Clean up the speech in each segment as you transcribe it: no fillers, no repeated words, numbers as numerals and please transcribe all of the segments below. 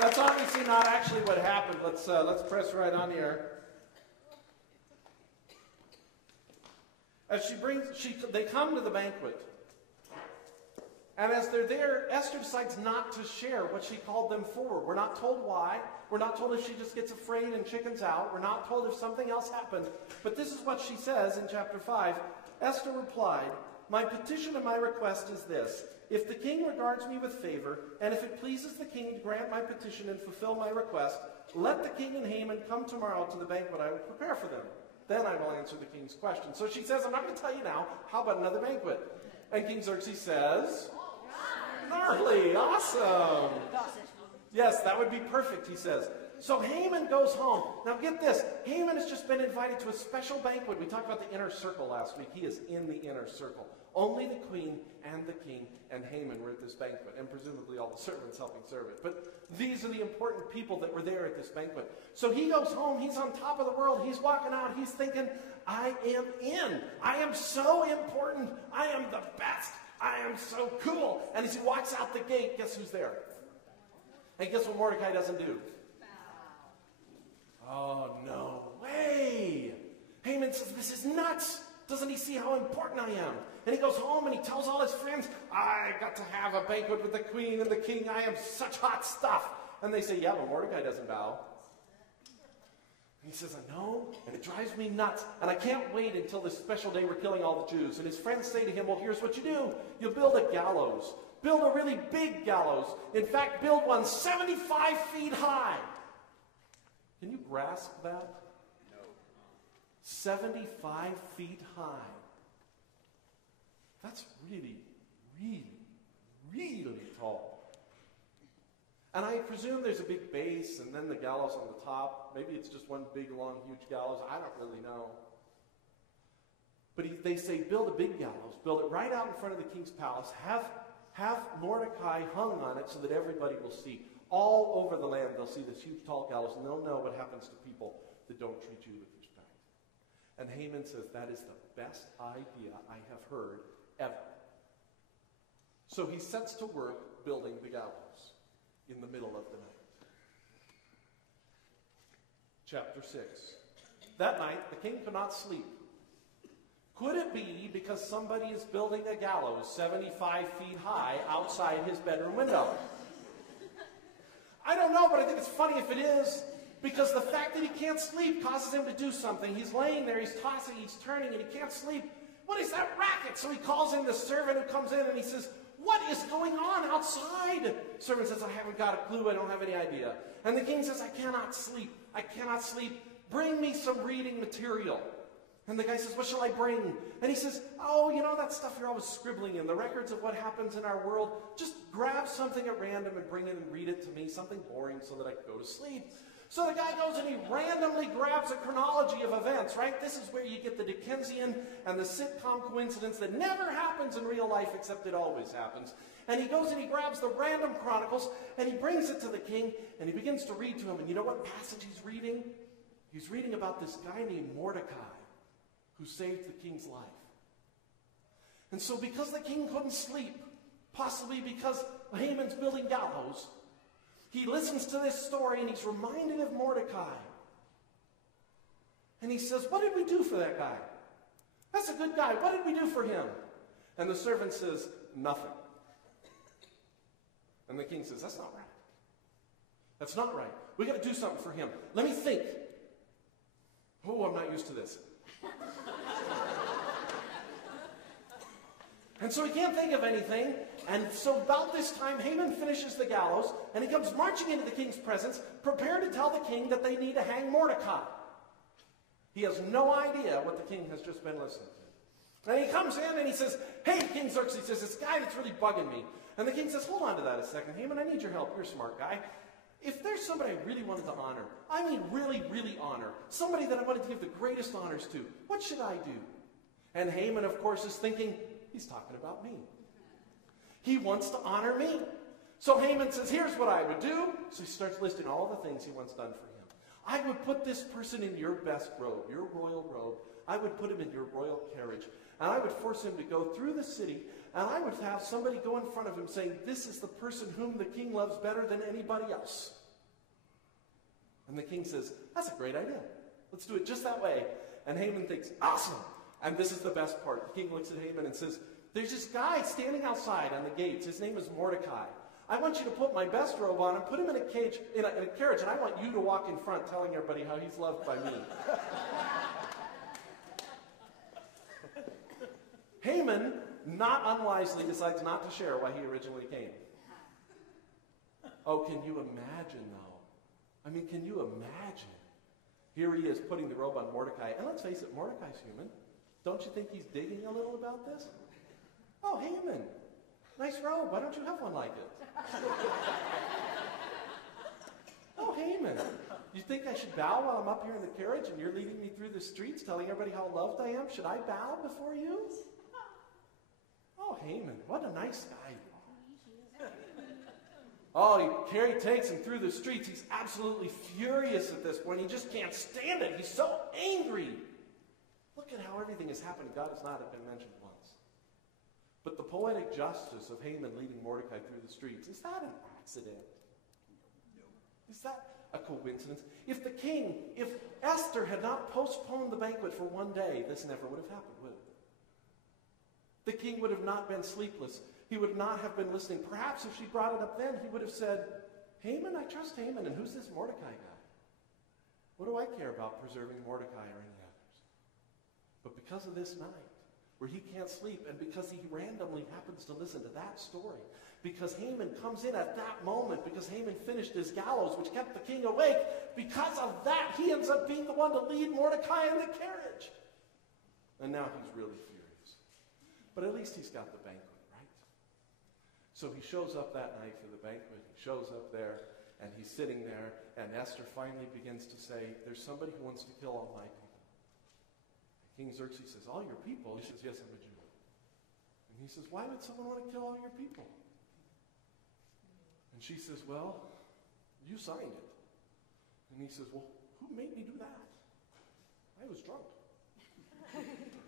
That's obviously not actually what happened. Let's press right on here. As they come to the banquet. And as they're there, Esther decides not to share what she called them for. We're not told why. We're not told if she just gets afraid and chickens out. We're not told if something else happened. But this is what she says in chapter 5. Esther replied, "My petition and my request is this. If the king regards me with favor, and if it pleases the king to grant my petition and fulfill my request, let the king and Haman come tomorrow to the banquet I will prepare for them. Then I will answer the king's question." So she says, "I'm not going to tell you now. How about another banquet?" And King Xerxes says, "Gnarly, awesome. Yes, that would be perfect," he says. So Haman goes home. Now get this. Haman has just been invited to a special banquet. We talked about the inner circle last week. He is in the inner circle. Only the queen and the king and Haman were at this banquet, and presumably all the servants helping serve it. But these are the important people that were there at this banquet. So he goes home. He's on top of the world. He's walking out. He's thinking, I am in. I am so important. I am the best. I am so cool. And as he walks out the gate, guess who's there? And guess what Mordecai doesn't do? Oh, no way. Haman says, "This is nuts. Doesn't he see how important I am?" And he goes home and he tells all his friends, "I got to have a banquet with the queen and the king. I am such hot stuff." And they say, "Yeah, but Mordecai doesn't bow." And he says, "I know, and it drives me nuts. And I can't wait until this special day we're killing all the Jews." And his friends say to him, "Well, here's what you do. You build a gallows. Build a really big gallows. In fact, build one 75 feet high." Can you grasp that? No. 75 feet high. That's really, really, really tall. And I presume there's a big base and then the gallows on the top. Maybe it's just one big, long, huge gallows. I don't really know. But they say, build a big gallows. Build it right out in front of the king's palace. Have Mordecai hung on it so that everybody will see. All over the land, they'll see this huge, tall gallows, and they'll know what happens to people that don't treat you with respect. And Haman says, that is the best idea I have heard ever. So he sets to work building the gallows in the middle of the night. Chapter 6. That night, the king could not sleep. Could it be because somebody is building a gallows 75 feet high outside his bedroom window? I don't know, but I think it's funny if it is, because the fact that he can't sleep causes him to do something. He's laying there, he's tossing, he's turning, and he can't sleep. What is that racket? So he calls in the servant who comes in and he says, "What is going on outside?" The servant says, "I haven't got a clue, I don't have any idea." And the king says, "I cannot sleep, I cannot sleep. Bring me some reading material." And the guy says, "What shall I bring?" And he says, "Oh, you know that stuff you're always scribbling in, the records of what happens in our world? Just grab something at random and bring it and read it to me, something boring so that I can go to sleep." So the guy goes and he randomly grabs a chronology of events, right? This is where you get the Dickensian and the sitcom coincidence that never happens in real life, except it always happens. And he goes and he grabs the random chronicles and he brings it to the king and he begins to read to him. And you know what passage he's reading? He's reading about this guy named Mordecai, who saved the king's life. And so because the king couldn't sleep, possibly because Haman's building gallows, he listens to this story and he's reminded of Mordecai. And he says, "What did we do for that guy? That's a good guy. What did we do for him?" And the servant says, "Nothing." And the king says, "That's not right. That's not right. We got to do something for him. Let me think. Oh, I'm not used to this." And so he can't think of anything. And so about this time, Haman finishes the gallows, and he comes marching into the king's presence, prepared to tell the king that they need to hang Mordecai. He has no idea what the king has just been listening to. And he comes in and he says, "Hey, King Xerxes," he says, "this guy that's really bugging me." And the king says, "Hold on to that a second, Haman. I need your help. You're a smart guy. If there's somebody I really wanted to honor, I mean really, really honor, somebody that I wanted to give the greatest honors to, what should I do?" And Haman, of course, is thinking, he's talking about me. He wants to honor me. So Haman says, "Here's what I would do." So he starts listing all the things he wants done for him. "I would put this person in your best robe, your royal robe. I would put him in your royal carriage. And I would force him to go through the city. And I would have somebody go in front of him saying, 'This is the person whom the king loves better than anybody else.' And the king says, that's a great idea. Let's do it just that way. And Haman thinks, awesome. And this is the best part. The king looks at Haman and says, there's this guy standing outside on the gates. His name is Mordecai. I want you to put my best robe on and put him in a carriage, and I want you to walk in front telling everybody how he's loved by me. Haman, not unwisely, decides not to share why he originally came. Oh, can you imagine, though? I mean, can you imagine? Here he is putting the robe on Mordecai. And let's face it, Mordecai's human. Don't you think he's digging a little about this? Oh, Haman, nice robe. Why don't you have one like it? Oh, Haman, you think I should bow while I'm up here in the carriage and you're leading me through the streets telling everybody how loved I am? Should I bow before you? Oh, Haman, what a nice guy. Oh, Carrie takes him through the streets. He's absolutely furious at this point. He just can't stand it. He's so angry. Look at how everything has happened. God has not been mentioned once. But the poetic justice of Haman leading Mordecai through the streets, is that an accident? No. Is that a coincidence? If Esther had not postponed the banquet for one day, this never would have happened, would it? The king would have not been sleepless. He would not have been listening. Perhaps if she brought it up then, he would have said, Haman, I trust Haman, and who's this Mordecai guy? What do I care about preserving Mordecai or any others? But because of this night, where he can't sleep, and because he randomly happens to listen to that story, because Haman comes in at that moment, because Haman finished his gallows, which kept the king awake, because of that, he ends up being the one to lead Mordecai in the carriage. And now he's really furious. But at least he's got the banquet. So he shows up that night for the banquet. He shows up there, and he's sitting there, and Esther finally begins to say, there's somebody who wants to kill all my people. And King Xerxes says, all your people? He says, yes, I'm a Jew. And he says, why would someone want to kill all your people? And she says, well, you signed it. And he says, well, who made me do that? I was drunk.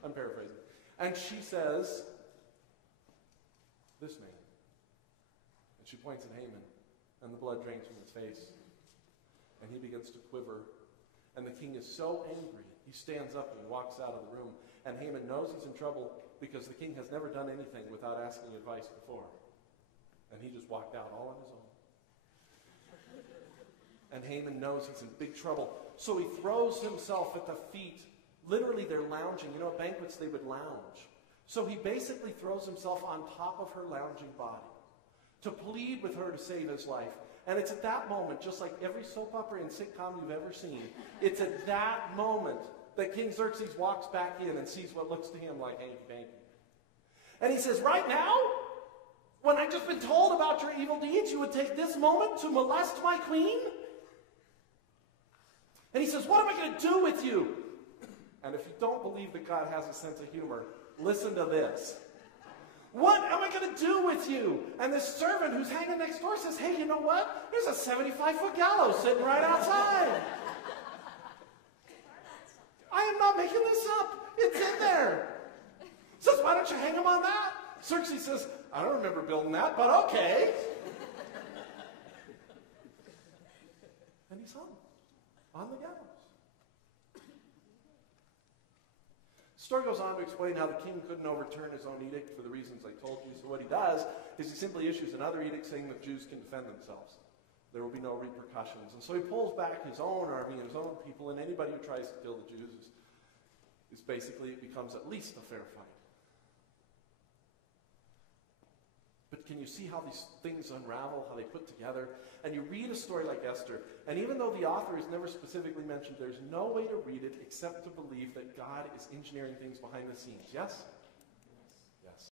I'm paraphrasing. And she says, this man. She points at Haman, and the blood drains from his face. And he begins to quiver. And the king is so angry, he stands up and walks out of the room. And Haman knows he's in trouble because the king has never done anything without asking advice before. And he just walked out all on his own. And Haman knows he's in big trouble. So he throws himself at the feet. Literally, they're lounging. You know, at banquets, they would lounge. So he basically throws himself on top of her lounging body to plead with her to save his life. And it's at that moment, just like every soap opera and sitcom you've ever seen, it's at that moment that King Xerxes walks back in and sees what looks to him like hanky-panky. And he says, right now, when I've just been told about your evil deeds, you would take this moment to molest my queen? And he says, what am I going to do with you? And if you don't believe that God has a sense of humor, listen to this. What am I going to do with you? And this servant who's hanging next door says, hey, you know what? There's a 75-foot gallows sitting right outside. I am not making this up. It's in there. Says, why don't you hang him on that? Xerxes says, I don't remember building that, but okay. And he's hung on the gallows. The story goes on to explain how the king couldn't overturn his own edict for the reasons I told you. So what he does is he simply issues another edict saying that Jews can defend themselves. There will be no repercussions. And so he pulls back his own army and his own people, and anybody who tries to kill the Jews is basically, it becomes at least a fair fight. But can you see how these things unravel, how they put together? And you read a story like Esther, and even though the author is never specifically mentioned, there's no way to read it except to believe that God is engineering things behind the scenes. Yes? Yes.